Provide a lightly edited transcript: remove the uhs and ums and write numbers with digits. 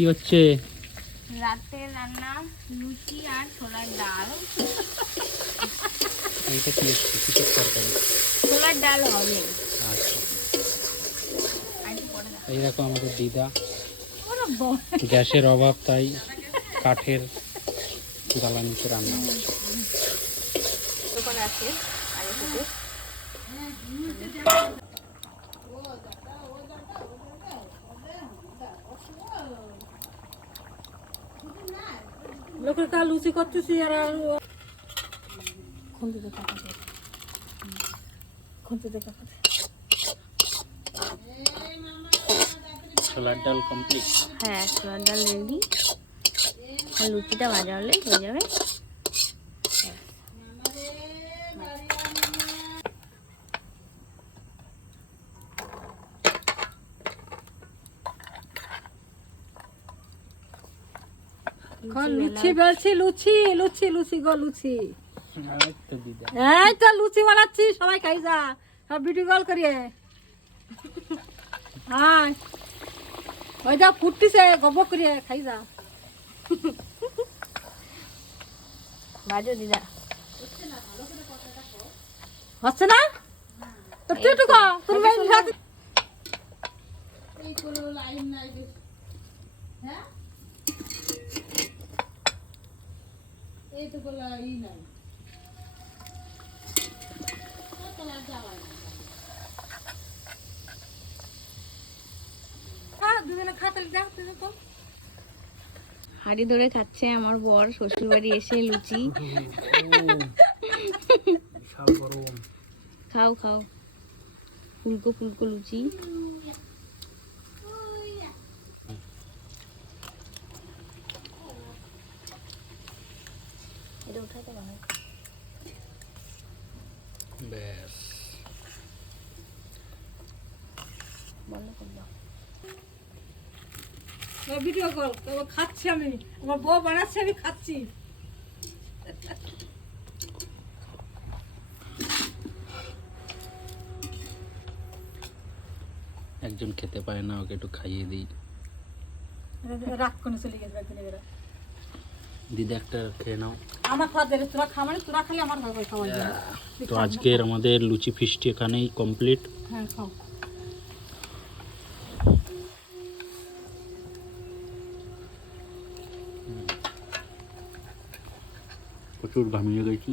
কি হচ্ছে? রাতে রান্না লুচি আর ছোলার ডাল। এইটা কি হচ্ছে? কিসের তরকারি? ছোলার ডাল হবে। আচ্ছা, আর একটু পরে দেখা। এই দেখো আমাদের দিদা, ওরে বাবা। গ্যাসের অভাব তাই কাঠের জ্বালানিতে রান্না হচ্ছে। দোকান আছে আগে থেকে। লোকের কা লুচি করতেছি আর ছোলার ডাল কমপ্লিট। হ্যাঁ, ছোলার ডাল রেডি। আর লুচিটা ভাজা হলে হয়ে যাবে। লুচি বেলছি, লুচি লুচি লুচি গো লুচি। এই তো দিদা, এই তো লুচি বানাচ্ছি, সবাই খাই যা, সব ভিডিও কল করিয়ে। হ্যাঁ ওই যা ফুটতিছে, গপ করিয়ে খাই যা। ভাজো দিদা। হচ্ছে না তো তুই তো কর, তোর ভাই রাতে এই কোনো লাইন নাই রে। হ্যাঁ এই তো কোনো লাইন নাই। দুজনে খাতাল দাও তুমি তো। হাড়ি ধরে খাচ্ছে আমার বর শ্বশুর বাড়ি এসে লুচি। বিশাল গরম। খাও খাও, ফুলকো ফুলকো লুচি। এটা উঠাতে পারো। ব্যাস, বন্ধ করে দাও। ভিডিও কল খাচ্ছি আমি, আমার বউ বানাচ্ছে আমি খাচ্ছি। একজন খেতে পারে না, ওকে একটু খাইয়ে দিই। রাগ করে চলে গেছে একদিন এরা। দিদা একটা খেয়ে নাও। আমার খাওয়া দেবে, তোরা খাওয়া তোরা খালি আমার খাওয়া খাওয়া যায়। তো আজকের আমাদের লুচি ফিস্টি এখানেই কমপ্লিট। হ্যাঁ খাও। প্রচুর ঘামিয়ে গেছি।